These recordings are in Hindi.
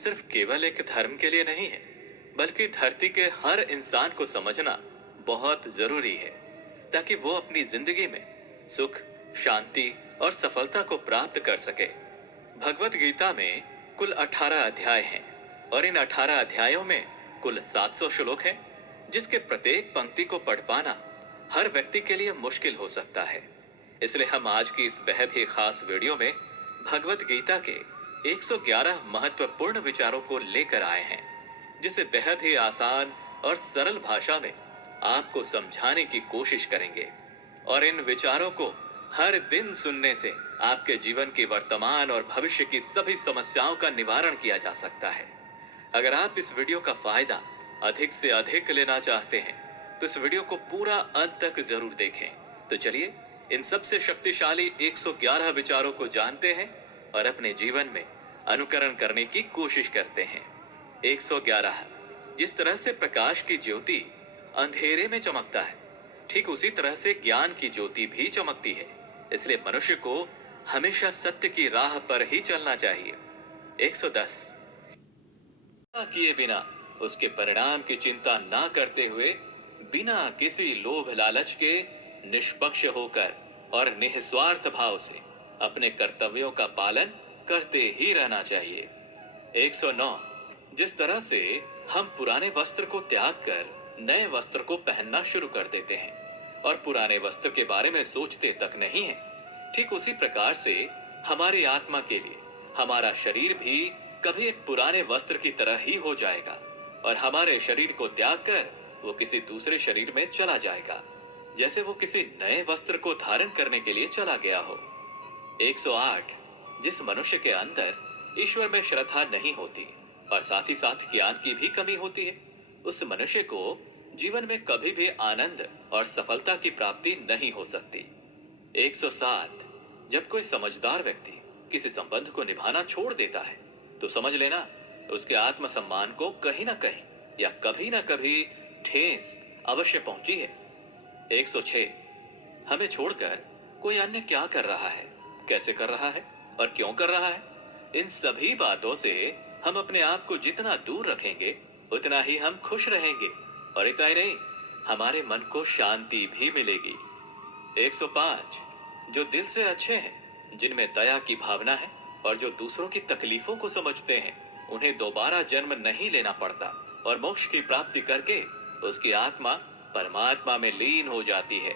सिर्फ केवल एक धर्म के लिए नहीं है, बल्कि धरती के हर इंसान को समझना बहुत जरूरी है, ताकि वो अपनी जिंदगी में सुख, शांति और सफलता को प्राप्त कर सके। भगवत गीता में कुल 18 अध्याय हैं और इन 18 अध्यायों में कुल 700 श्लोक हैं, जिसके प्रत्येक पंक्ति को पढ़ पाना हर व्यक्ति के लिए मुश्किल हो सकता है। इसलिए हम आज की इस बेहद ही खास वीडियो में भगवत गीता के 111 महत्वपूर्ण विचारों को लेकर आए हैं, जिसे बेहद ही आसान और सरल भाषा में आपको समझाने की कोशिश करेंगे। और इन विचारों को हर दिन सुनने से आपके जीवन की वर्तमान और भविष्य की सभी समस्याओं का निवारण किया जा सकता है। अगर आप इस वीडियो का फायदा अधिक से अधिक लेना चाहते हैं, तो इस वीडियो को पूरा अंत तक जरूर देखें। तो चलिए इन सबसे शक्तिशाली 111 विचारों को जानते हैं और अपने जीवन में अनुकरण करने की कोशिश करते हैं। 111। जिस तरह से प्रकाश की ज्योति अंधेरे में चमकता है, ठीक उसी तरह से ज्ञान की ज्योति भी चमकती है। इसलिए मनुष्य को हमेशा सत्य की राह पर ही चलना चाहिए। 110। किए बिना उसके परिणाम की चिंता ना करते हुए, बिना किसी लोभ लालच के निष्पक्ष होकर और निस्वार्थ भाव से अपने कर्तव्यों का पालन करते ही रहना चाहिए। 109। जिस तरह से हम पुराने वस्त्र को त्याग कर नए वस्त्र को पहनना शुरू कर देते हैं और पुराने वस्त्र के बारे में सोचते तक नहीं है, ठीक उसी प्रकार से हमारी आत्मा के लिए हमारा शरीर भी कभी एक पुराने वस्त्र की तरह ही हो जाएगा और हमारे शरीर को त्याग कर वो किसी दूसरे शरीर में चला जाएगा, जैसे वो किसी नए वस्त्र को धारण करने के लिए चला गया हो। 108। जिस मनुष्य के अंदर ईश्वर में श्रद्धा नहीं होती और साथ ही साथ ज्ञान की भी कमी होती है, उस मनुष्य को जीवन में कभी भी आनंद और सफलता की प्राप्ति नहीं हो सकती। 107। जब कोई समझदार व्यक्ति किसी संबंध को निभाना छोड़ देता है, तो समझ लेना उसके आत्मसम्मान को कहीं ना कहीं या कभी ना कभी ठेस अवश्य पहुंची है। 106। हमें छोड़कर कोई अन्य क्या कर रहा है, कैसे कर रहा है और क्यों कर रहा है, इन सभी बातों से हम अपने आप को जितना दूर रखेंगे, उतना ही हम खुश रहेंगे और इतना ही नहीं, हमारे मन को शांति भी मिलेगी। 105। जो दिल से अच्छे हैं, जिनमें दया की भावना है और जो दूसरों की तकलीफों को समझते हैं, उन्हें दोबारा जन्म नहीं लेना पड़ता और मोक्ष की प्राप्ति करके उसकी आत्मा परमात्मा में लीन हो जाती है।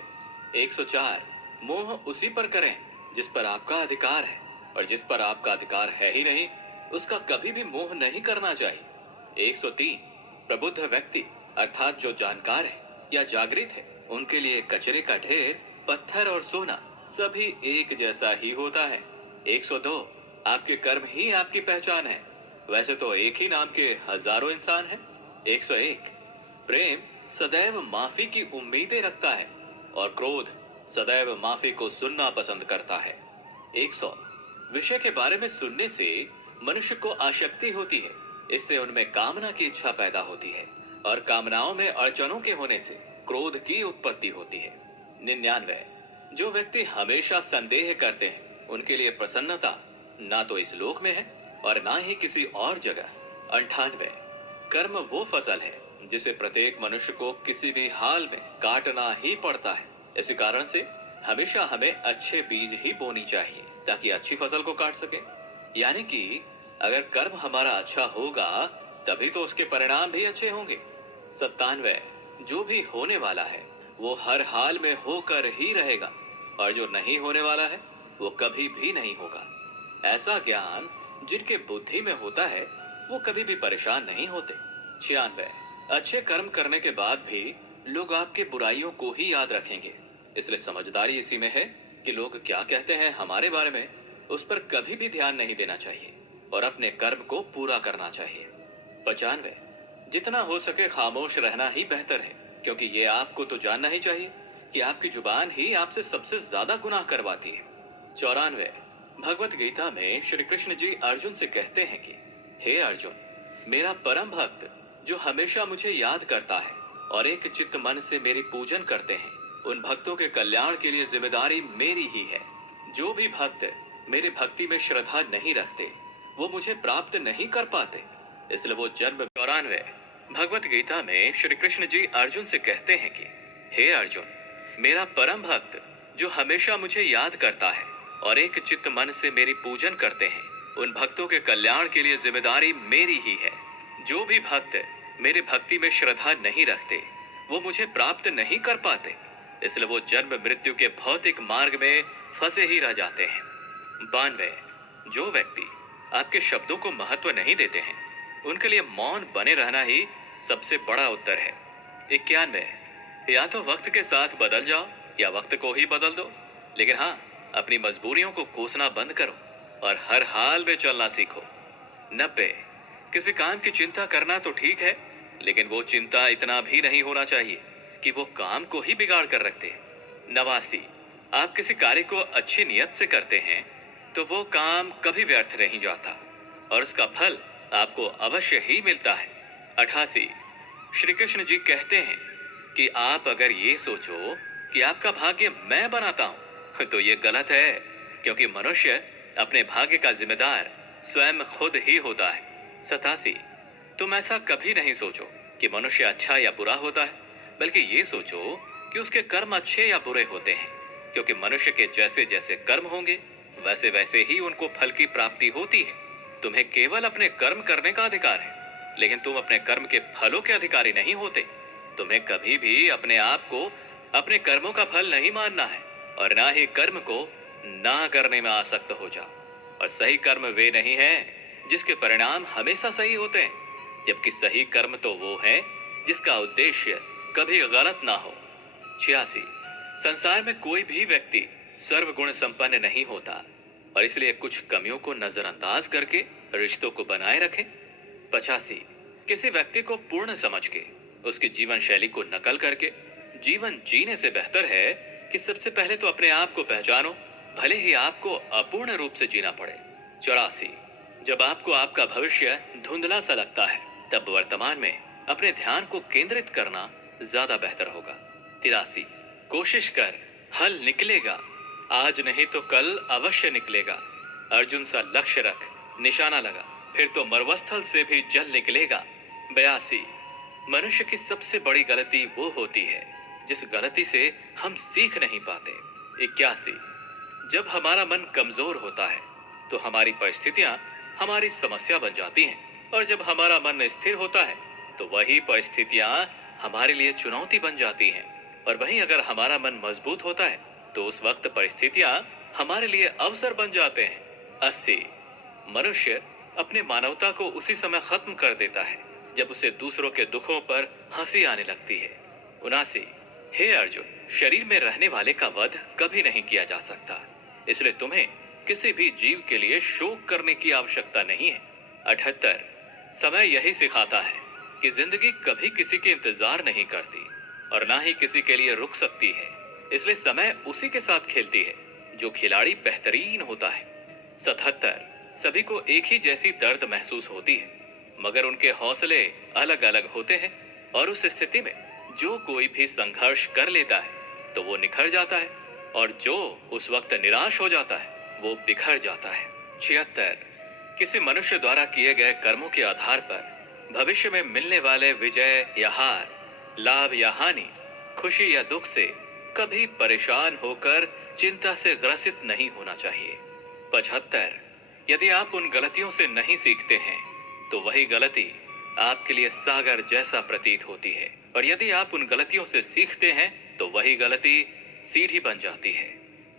104। मोह उसी पर करें जिस पर आपका अधिकार है, और जिस पर आपका अधिकार है ही नहीं, उसका कभी भी मोह नहीं करना चाहिए। 103। प्रबुद्ध व्यक्ति अर्थात जो जानकार है या जागृत है, उनके लिए कचरे का ढेर, पत्थर और सोना सभी एक जैसा ही होता है। 102। आपके कर्म ही आपकी पहचान है, वैसे तो एक ही नाम के हजारों इंसान हैं। 101। प्रेम सदैव माफी की उम्मीदें रखता है और क्रोध सदैव माफी को सुनना पसंद करता है। 100। विषय के बारे में सुनने से मनुष्य को आसक्ति होती है, इससे उनमें कामना की इच्छा पैदा होती है और कामनाओं में अड़चनों के होने से क्रोध की उत्पत्ति होती है। 99। जो व्यक्ति हमेशा संदेह करते हैं, उनके लिए प्रसन्नता ना तो इस लोक में है और ना ही किसी और जगह। 98। कर्म वो फसल है जिसे प्रत्येक मनुष्य को किसी भी हाल में काटना ही पड़ता है। इसी कारण से हमेशा हमें अच्छे बीज ही बोनी चाहिए ताकि अच्छी फसल को काट सके। यानी कि अगर कर्म हमारा अच्छा होगा, तभी तो उसके परिणाम भी अच्छे होंगे। 97। जो भी होने वाला है वो हर हाल में होकर ही रहेगा और जो नहीं होने वाला है वो कभी भी नहीं होगा। ऐसा ज्ञान जिनके बुद्धि में होता है, वो कभी भी परेशान नहीं होते। 96। अच्छे कर्म करने के बाद भी लोग आपके बुराइयों को ही याद रखेंगे, इसलिए समझदारी इसी में है कि लोग क्या कहते हैं हमारे बारे में, उस पर कभी भी ध्यान नहीं देना चाहिए और अपने कर्म को पूरा करना चाहिए। 95। जितना हो सके खामोश रहना ही बेहतर है, क्योंकि ये आपको तो जानना ही चाहिए कि आपकी जुबान ही आपसे सबसे ज्यादा गुनाह करवाती है। 94। भगवत गीता में श्री कृष्ण जी अर्जुन से कहते हैं कि हे अर्जुन, मेरा परम भक्त जो हमेशा मुझे याद करता है और एक चित्त मन से मेरी पूजन करते हैं, उन भक्तों के कल्याण के लिए जिम्मेदारी मेरी ही है। जो भी भक्त मेरे भक्ति में श्रद्धा नहीं रखते, वो मुझे प्राप्त नहीं कर पाते, इसलिए वो जन्म 94। भगवत गीता में श्री कृष्ण जी अर्जुन से कहते हैं कि हे अर्जुन, मेरा परम भक्त जो हमेशा मुझे याद करता है और एक चित्त मन से मेरी पूजन करते हैं, उन भक्तों के कल्याण के लिए जिम्मेदारी मेरी ही है। जो भी भक्त मेरे भक्ति में श्रद्धा नहीं रखते, वो मुझे प्राप्त नहीं कर पाते, इसलिए वो जन्म मृत्यु के भौतिक मार्ग में फंसे ही रह जाते हैं। 92। जो व्यक्ति आपके शब्दों को महत्व नहीं देते हैं, उनके लिए मौन बने रहना ही सबसे बड़ा उत्तर है। 91। या तो वक्त के साथ बदल जाओ या वक्त को ही बदल दो, लेकिन हाँ, अपनी मजबूरियों को कोसना बंद करो और हर हाल में चलना सीखो। 90। किसी काम की चिंता करना तो ठीक है, लेकिन वो चिंता इतना भी नहीं होना चाहिए कि वो काम को ही बिगाड़ कर रखते। 89। आप किसी कार्य को अच्छी नियत से करते हैं तो वो काम कभी व्यर्थ नहीं जाता और उसका फल आपको अवश्य ही मिलता है। 88। श्री कृष्ण जी कहते हैं कि आप अगर ये सोचो कि आपका भाग्य मैं बनाता हूं तो ये गलत है, क्योंकि मनुष्य अपने भाग्य का जिम्मेदार स्वयं खुद ही होता है। 87। तुम ऐसा कभी नहीं सोचो कि मनुष्य अच्छा या बुरा होता है, बल्कि ये सोचो कि उसके कर्म अच्छे या बुरे होते हैं, क्योंकि मनुष्य के जैसे जैसे कर्म होंगे वैसे वैसे ही उनको फल की प्राप्ति होती है। तुम्हें केवल अपने कर्म करने का अधिकार है, लेकिन तुम अपने कर्म के फलों के अधिकारी नहीं होते। तुम्हें कभी भी अपने आप को अपने कर्मों का फल नहीं मानना है और ना ही कर्म को ना करने में आसक्त हो जाओ। और सही कर्म वे नहीं हैं जिसके परिणाम हमेशा सही होते हैं, जबकि सही कर्म तो वो है जिसका उद्देश्य कभी गलत ना हो। 86। संसार में कोई भी व्यक्ति सर्वगुण संपन्न नहीं होता और इसलिए कुछ कमियों को नजरअंदाज करके रिश्तों को बनाए रखें। 85। किसी व्यक्ति को पूर्ण समझ के उसकी जीवन शैली को नकल करके जीवन जीने से बेहतर है कि सबसे पहले तो अपने आप को पहचानो, भले ही आपको अपूर्ण रूप से जीना पड़े। 84। जब आपको आपका भविष्य धुंधला सा लगता है, तब वर्तमान में अपने ध्यान को केंद्रित करना ज्यादा बेहतर होगा। 83। कोशिश कर, हल निकलेगा, आज नहीं तो कल अवश्य निकलेगा। अर्जुन सा लक्ष्य रख, निशाना लगा, फिर तो मरुस्थल से भी जल निकलेगा। 82। मनुष्य की सबसे बड़ी गलती वो होती है जिस गलती से हम सीख नहीं पाते। 81। जब हमारा मन कमजोर होता है तो हमारी परिस्थितियां हमारी समस्या बन जाती हैं, और जब हमारा मन स्थिर होता है तो वही परिस्थितियां हमारे लिए चुनौती बन जाती हैं, और वहीं अगर हमारा मन मजबूत होता है तो उस वक्त परिस्थितियां हमारे लिए अवसर बन जाते हैं। 80। मनुष्य अपने मानवता को उसी समय खत्म कर देता है जब उसे दूसरों के दुखों पर हंसी आने लगती है। 79। हे अर्जुन, शरीर में रहने वाले का वध कभी नहीं किया जा सकता, इसलिए तुम्हें किसी भी जीव के लिए शोक करने की आवश्यकता नहीं है। 78। समय यही सिखाता है कि जिंदगी कभी किसी के इंतजार नहीं करती और ना ही किसी के लिए रुक सकती है, इसलिए समय उसी के साथ खेलती है जो खिलाड़ी बेहतरीन होता है। 77। सभी को एक ही जैसी दर्द महसूस होती है, मगर उनके हौसले अलग अलग होते हैं, और उस स्थिति में जो कोई भी संघर्ष कर लेता है तो वो निखर जाता है, और जो उस वक्त निराश हो जाता है वो बिखर जाता है। 76। किसी मनुष्य द्वारा किए गए कर्मों के आधार पर भविष्य में मिलने वाले विजय या हार, लाभ या हानि, खुशी या दुख से कभी परेशान होकर चिंता से ग्रसित नहीं होना चाहिए। 75। यदि आप उन गलतियों से नहीं सीखते हैं तो वही गलती आपके लिए सागर जैसा प्रतीत होती है, और यदि आप उन गलतियों से सीखते हैं तो वही गलती सीढ़ी बन जाती है।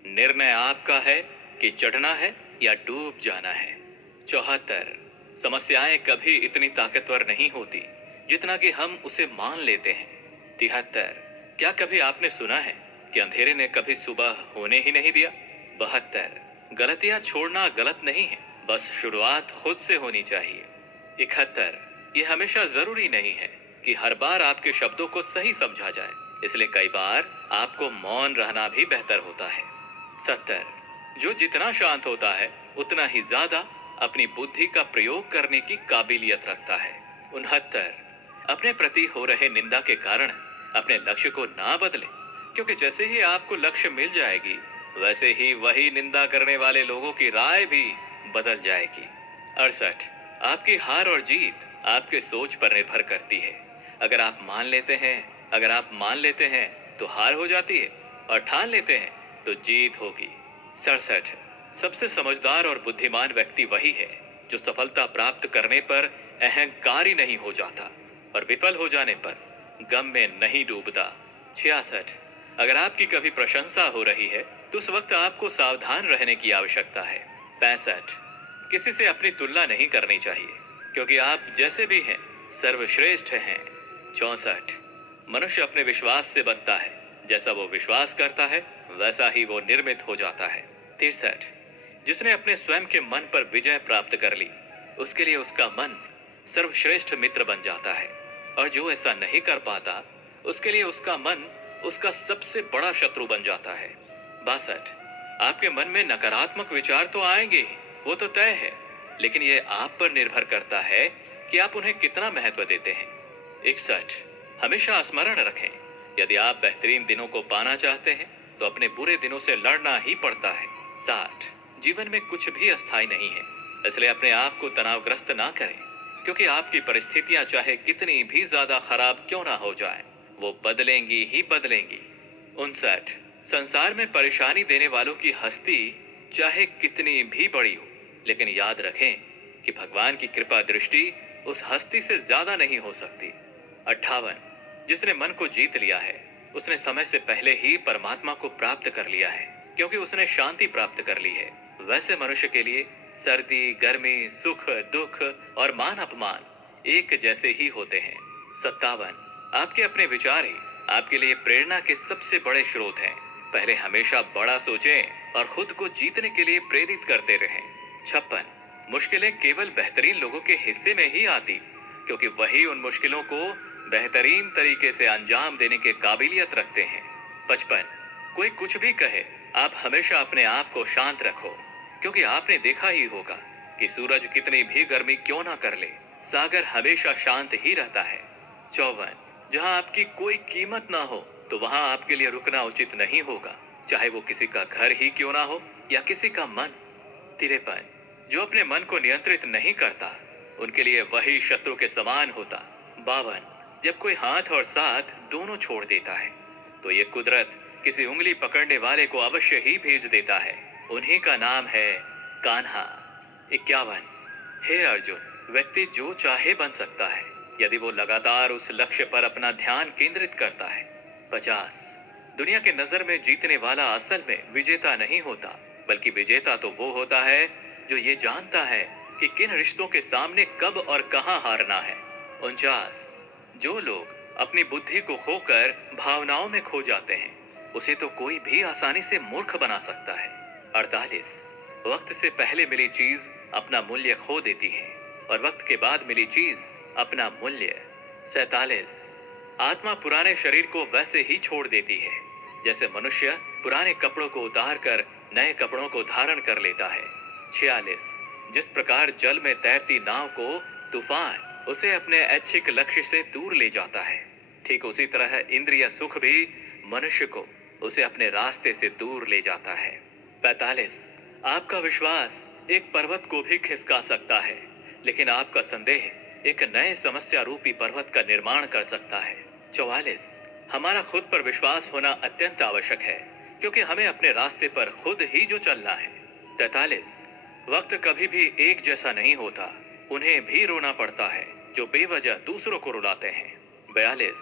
निर्णय आपका है कि चढ़ना है या डूब जाना है। 74। समस्याएं कभी इतनी ताकतवर नहीं होती जितना कि हम उसे मान लेते हैं। 73। क्या कभी आपने सुना है कि अंधेरे ने कभी सुबह होने ही नहीं दिया? 72। गलतियां छोड़ना गलत नहीं है, बस शुरुआत खुद से होनी चाहिए। 71। ये हमेशा जरूरी नहीं है कि हर बार आपके शब्दों को सही समझा जाए, इसलिए कई बार आपको मौन रहना भी बेहतर होता है। 70। जो जितना शांत होता है उतना ही ज्यादा अपनी बुद्धि का प्रयोग करने की काबिलियत रखता है। 69। अपने प्रति हो रहे निंदा के कारण अपने लक्ष्य को ना बदले, क्योंकि जैसे ही आपको लक्ष्य मिल जाएगी वैसे ही वही निंदा करने वाले लोगों की राय भी बदल जाएगी। 68। आपकी हार और जीत आपके सोच पर निर्भर करती है। अगर आप मान लेते हैं अगर आप मान लेते हैं तो हार हो जाती है, और ठान लेते हैं तो जीत होगी। 67। सबसे समझदार और बुद्धिमान व्यक्ति वही है जो सफलता प्राप्त करने पर अहंकारी नहीं हो जाता और विफल हो जाने पर गम में नहीं डूबता। 66। अगर आपकी कभी प्रशंसा हो रही है तो उस वक्त आपको सावधान रहने की आवश्यकता है। 65। किसी से अपनी तुलना नहीं करनी चाहिए, क्योंकि आप जैसे भी हैं सर्वश्रेष्ठ हैं। 64। मनुष्य अपने विश्वास से बनता है। जैसा वो विश्वास करता है वैसा ही वो निर्मित हो जाता है। 63। जिसने अपने स्वयं के मन पर विजय प्राप्त कर ली, उसके लिए उसका मन सर्वश्रेष्ठ मित्र बन जाता है, और जो ऐसा नहीं कर पाता उसके लिए उसका मन उसका सबसे बड़ा शत्रु बन जाता है। 62। आपके मन में नकारात्मक विचार तो आएंगे ही, वो तो तय है, लेकिन ये आप पर निर्भर करता है कि आप उन्हें कितना महत्व देते हैं। 61। हमेशा स्मरण रखें, यदि आप बेहतरीन दिनों को पाना चाहते हैं तो अपने बुरे दिनों से लड़ना ही पड़ता है। 60। जीवन में कुछ भी अस्थायी नहीं है, इसलिए अपने आप को तनावग्रस्त ना करें, क्योंकि आपकी परिस्थितियां चाहे कितनी भी ज्यादा खराब क्यों ना हो जाए, वो बदलेंगी ही बदलेंगी। 59। संसार में परेशानी देने वालों की हस्ती चाहे कितनी भी बड़ी हो, लेकिन याद रखें कि भगवान की कृपा दृष्टि उस हस्ती से ज्यादा नहीं हो सकती। 58। जिसने मन को जीत लिया है उसने समय से पहले ही परमात्मा को प्राप्त कर लिया है, क्योंकि उसने शांति प्राप्त कर ली है। वैसे मनुष्य के लिए सर्दी, गर्मी, सुख, दुख और मान अपमान एक जैसे ही होते हैं। 57। आपके अपने विचार ही आपके लिए प्रेरणा के सबसे बड़े स्रोत हैं। पहले हमेशा बड़ा सोचें और खुद को जीतने के लिए प्रेरित करते रहें। 56। मुश्किलें केवल बेहतरीन लोगों के हिस्से में ही आती, क्योंकि वही उन मुश्किलों को बेहतरीन तरीके से अंजाम देने के काबिलियत रखते हैं। 55। कोई कुछ भी कहे, आप हमेशा अपने आप को शांत रखो, क्योंकि आपने देखा ही होगा कि सूरज कितनी भी गर्मी क्यों ना कर ले, सागर हमेशा शांत ही रहता है। 54। जहां आपकी कोई कीमत ना हो तो वहां आपके लिए रुकना उचित नहीं होगा, चाहे वो किसी का घर ही क्यों ना हो या किसी का मन। 53। जो अपने मन को नियंत्रित नहीं करता उनके लिए वही शत्रु के समान होता। 52। जब कोई हाथ और साथ दोनों छोड़ देता है तो ये कुदरत किसी उंगली पकड़ने वाले को अवश्य ही भेज देता है। उन्हीं का नाम है कान्हा। 51। हे अर्जुन, व्यक्ति जो चाहे बन सकता है यदि वो लगातार उस लक्ष्य पर अपना ध्यान केंद्रित करता है। 50। दुनिया के नजर में जीतने वाला असल में विजेता नहीं होता, बल्कि विजेता तो वो होता है जो ये जानता है कि किन रिश्तों के सामने कब और कहां हारना है। 49। जो लोग अपनी बुद्धि को खोकर भावनाओं में खो जाते हैं उसे तो कोई भी आसानी से मूर्ख बना सकता है। 48। वक्त से पहले मिली चीज अपना मूल्य खो देती है और वक्त के बाद मिली चीज अपना मूल्य। 47। आत्मा पुराने शरीर को वैसे ही छोड़ देती है जैसे मनुष्य पुराने कपड़ों को उतार कर नए कपड़ों को धारण कर लेता है। 46। जिस प्रकार जल में तैरती नाव को तूफान उसे अपने ऐच्छिक लक्ष्य से दूर ले जाता है, ठीक उसी तरह इंद्रिय सुख भी मनुष्य को उसे अपने रास्ते से दूर ले जाता है। 45। आपका विश्वास एक पर्वत को भी खिसका सकता है, लेकिन आपका संदेह एक नए समस्या रूपी पर्वत का निर्माण कर सकता है। 44। हमारा खुद पर विश्वास होना अत्यंत आवश्यक है, क्योंकि हमें अपने रास्ते पर खुद ही जो चलना है। 43। वक्त कभी भी एक जैसा नहीं होता, उन्हें भी रोना पड़ता है जो बेवजह दूसरों को रुलाते हैं। 42।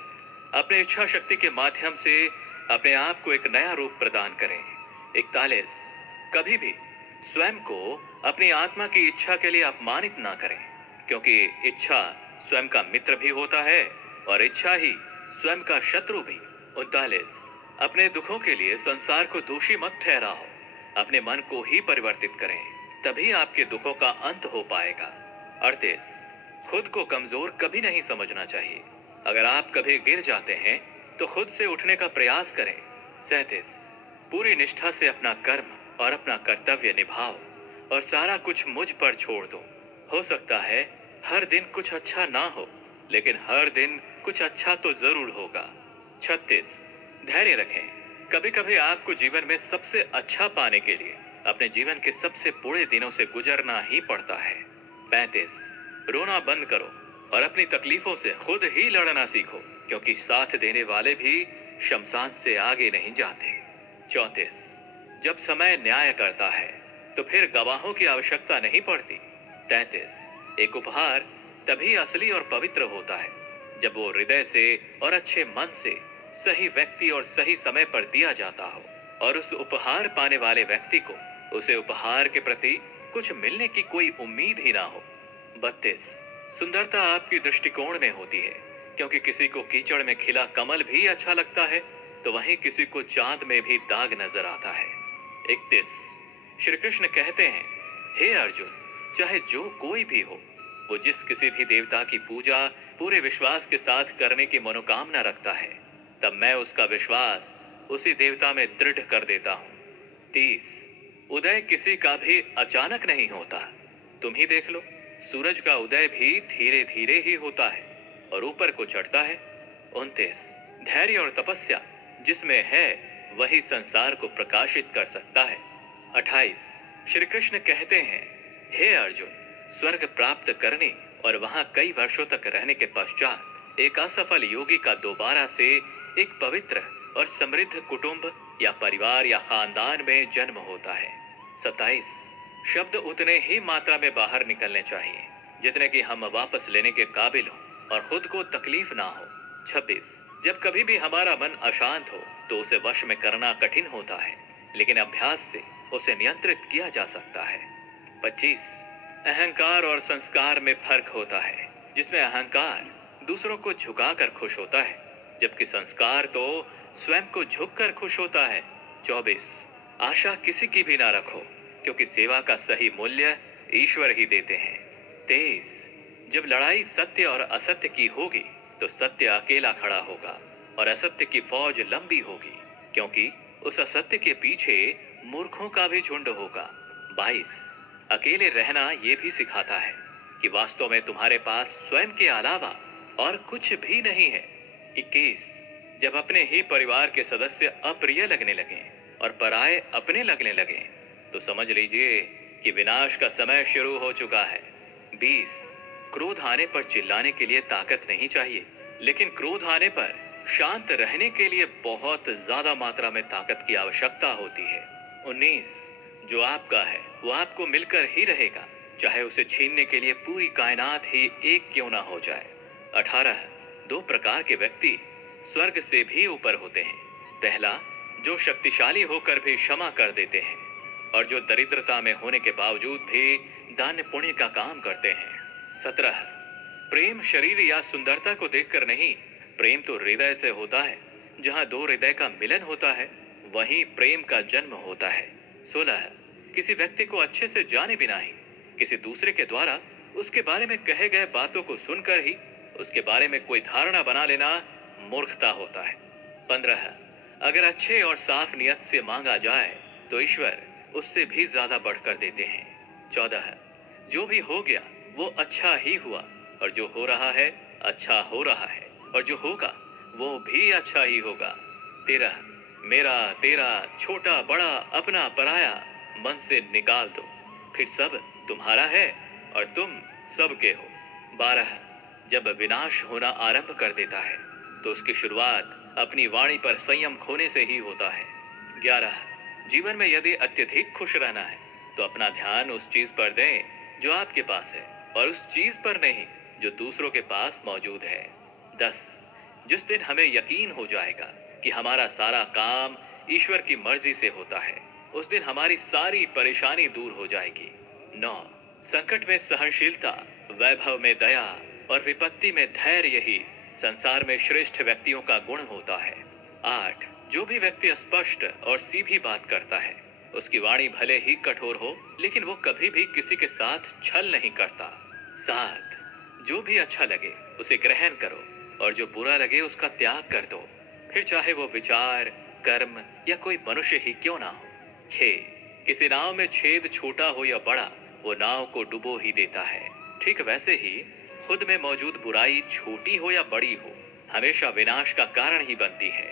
अपने इच्छा शक्ति के माध्यम से अपने आप को एक नया रूप प्रदान करें। 41। कभी भी स्वयं को अपनी आत्मा की इच्छा के लिए अपमानित ना करें, क्योंकि इच्छा स्वयं का मित्र भी होता है और इच्छा ही स्वयं का शत्रु भी। 39। अपने दुखों के लिए संसार को दोषी मत ठहराओ, अपने मन को ही परिवर्तित करें, तभी आपके दुखों का अंत हो पाएगा। 38। खुद को कमजोर कभी नहीं समझना चाहिए। अगर आप कभी गिर जाते हैं तो खुद से उठने का प्रयास करें। 37। पूरी निष्ठा से अपना कर्म और अपना कर्तव्य निभाओ और सारा कुछ मुझ पर छोड़ दो। हो सकता है हर दिन कुछ अच्छा ना हो, लेकिन हर दिन कुछ अच्छा तो जरूर होगा। 36। धैर्य रखें। कभी कभी आपको जीवन में सबसे अच्छा पाने के लिए अपने जीवन के सबसे बुरे दिनों से गुजरना ही पड़ता है। 35। रोना बंद करो और अपनी तकलीफों से खुद ही लड़ना सीखो, क्योंकि साथ देने वाले भी शमशान से आगे नहीं जाते। 34। जब समय न्याय करता है तो फिर गवाहों की आवश्यकता नहीं पड़ती। 33। एक उपहार तभी असली और पवित्र होता है जब वो हृदय से और अच्छे मन से सही व्यक्ति और सही समय पर दिया जाता हो, और उस उपहार पाने वाले व्यक्ति को उसे उपहार के प्रति कुछ मिलने की कोई उम्मीद ही ना हो। 32। सुंदरता आपकी दृष्टिकोण में होती है, क्योंकि किसी को कीचड़ में खिला कमल भी अच्छा लगता है तो वहीं किसी को चांद में भी दाग नजर आता है। 31। श्री कृष्ण कहते हैं, हे अर्जुन, चाहे जो कोई भी हो, वो जिस किसी भी देवता की पूजा पूरे विश्वास के साथ करने की मनोकामना रखता है, तब मैं उसका विश्वास उसी देवता में दृढ़ कर देता हूँ। 30। उदय किसी का भी अचानक नहीं होता। तुम ही देख लो, सूरज का उदय भी धीरे धीरे ही होता है और ऊपर को चढ़ता है। 29। धैर्य और तपस्या जिसमें है वही संसार को प्रकाशित कर सकता है। 28। श्री कृष्ण कहते हैं, हे अर्जुन, स्वर्ग प्राप्त करने और वहां कई वर्षों तक रहने के पश्चात एक असफल योगी का दोबारा से एक पवित्र और समृद्ध कुटुंब या परिवार या खानदान में जन्म होता है। 27। शब्द उतने ही मात्रा में बाहर निकलने चाहिए जितने कि हम वापस लेने के काबिल हो और खुद को तकलीफ ना हो। 26। जब कभी भी हमारा मन अशांत हो तो उसे वश में करना कठिन होता है, लेकिन अभ्यास से उसे नियंत्रित किया जा सकता है। 25। अहंकार और संस्कार में फर्क होता है, जिसमें अहंकार दूसरों को झुकाकर खुश होता है, जबकि संस्कार तो स्वयं को झुककर खुश होता है। 24। आशा किसी की भी ना रखो, क्योंकि सेवा का सही मूल्य ईश्वर ही देते हैं। 23। जब लड़ाई सत्य और असत्य की होगी तो सत्य अकेला खड़ा होगा और असत्य की फौज लंबी होगी, क्योंकि उस असत्य के पीछे मूर्खों का भी झुंड होगा। 22। अकेले रहना ये भी सिखाता है कि वास्तव में तुम्हारे पास स्वयं के अलावा और कुछ भी नहीं है। 21। जब अपने ही परिवार के सदस्य अप्रिय लगने लगे और पराये अपने लगने लगे तो समझ लीजिए कि विनाश का समय शुरू हो चुका है। 20। क्रोध आने पर चिल्लाने के लिए ताकत नहीं चाहिए, लेकिन क्रोध आने पर शांत रहने के लिए बहुत ज्यादा मात्रा में ताकत की आवश्यकता होती है। 19। जो आपका है वो आपको मिलकर ही रहेगा, चाहे उसे छीनने के लिए पूरी कायनात ही एक क्यों ना हो जाए। 18। दो प्रकार के व्यक्ति स्वर्ग से भी ऊपर होते हैं। पहला, जो शक्तिशाली होकर भी क्षमा कर देते हैं, और जो दरिद्रता में होने के बावजूद भी दान पुण्य का काम करते हैं। 17। प्रेम शरीर या सुंदरता को देखकर नहीं, प्रेम तो हृदय से होता है। जहाँ दो हृदय का मिलन होता है वहीं प्रेम का जन्म होता है। 16। किसी व्यक्ति को अच्छे से जाने बिना ही किसी दूसरे के द्वारा उसके बारे में कहे गए बातों को सुनकर ही उसके बारे में कोई धारणा बना लेना मूर्खता होता है। 15। अगर अच्छे और साफ नियत से मांगा जाए तो ईश्वर उससे भी ज्यादा बढ़कर देते हैं। 14। जो भी हो गया वो अच्छा ही हुआ, और जो हो रहा है अच्छा हो रहा है, और जो होगा वो भी अच्छा ही होगा। 13। मेरा तेरा छोटा बड़ा अपना पराया मन से निकाल दो, फिर सब तुम्हारा है और तुम सबके हो। 12। जब विनाश होना आरंभ कर देता है तो उसकी शुरुआत अपनी वाणी पर संयम खोने से ही होता है। 11। जीवन में यदि अत्यधिक खुश रहना है तो अपना ध्यान उस चीज पर दें जो आपके पास है, और उस चीज पर नहीं जो दूसरों के पास मौजूद है। 10। जिस दिन हमें यकीन हो जाएगा कि हमारा सारा काम ईश्वर की मर्जी से होता है, उस दिन हमारी सारी परेशानी दूर हो जाएगी। 9। संकट में सहनशीलता, वैभव में दया और विपत्ति में धैर्य ही संसार में श्रेष्ठ व्यक्तियों का गुण होता है। 8। जो भी व्यक्ति स्पष्ट और सीधी बात करता है उसकी वाणी भले ही कठोर हो, लेकिन वो कभी भी किसी के साथ छल नहीं करता। 7। जो भी अच्छा लगे उसे ग्रहण करो, और जो बुरा लगे उसका त्याग कर दो, फिर चाहे वो विचार, कर्म या कोई मनुष्य ही क्यों ना हो। 6। किसी नाव में छेद छोटा हो या बड़ा, वो नाव को डुबो ही देता है। ठीक वैसे ही खुद में मौजूद बुराई छोटी हो या बड़ी हो, हमेशा विनाश का कारण ही बनती है।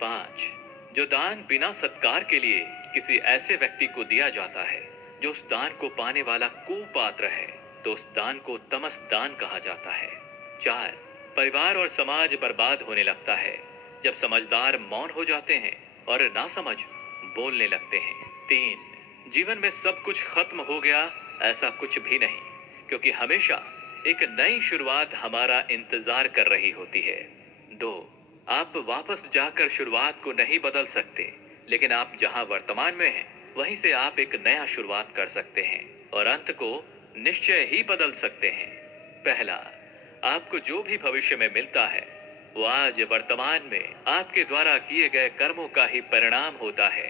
5। जो दान बिना सत्कार के लिए किसी ऐसे व्यक्ति को दिया जाता है जो उस दान को पाने वाला कुपात्र है, तो उस दान को तमस दान कहा जाता है। 4, परिवार और समाज बर्बाद होने लगता है जब समझदार मौन हो जाते हैं और नासमझ बोलने लगते हैं। 3, जीवन में सब कुछ खत्म हो गया, ऐसा कुछ भी नहीं, क्योंकि हमेशा एक नई शुरुआत हमारा इंतजार कर रही होती है। 2, आप वापस जाकर शुरुआत को नहीं बदल सकते, लेकिन आप जहां वर्तमान में हैं वहीं से आप एक नया शुरुआत कर सकते हैं और अंत को निश्चय ही बदल सकते हैं। पहला, आपको जो भी भविष्य में मिलता है वो आज वर्तमान में आपके द्वारा किए गए कर्मों का ही परिणाम होता है।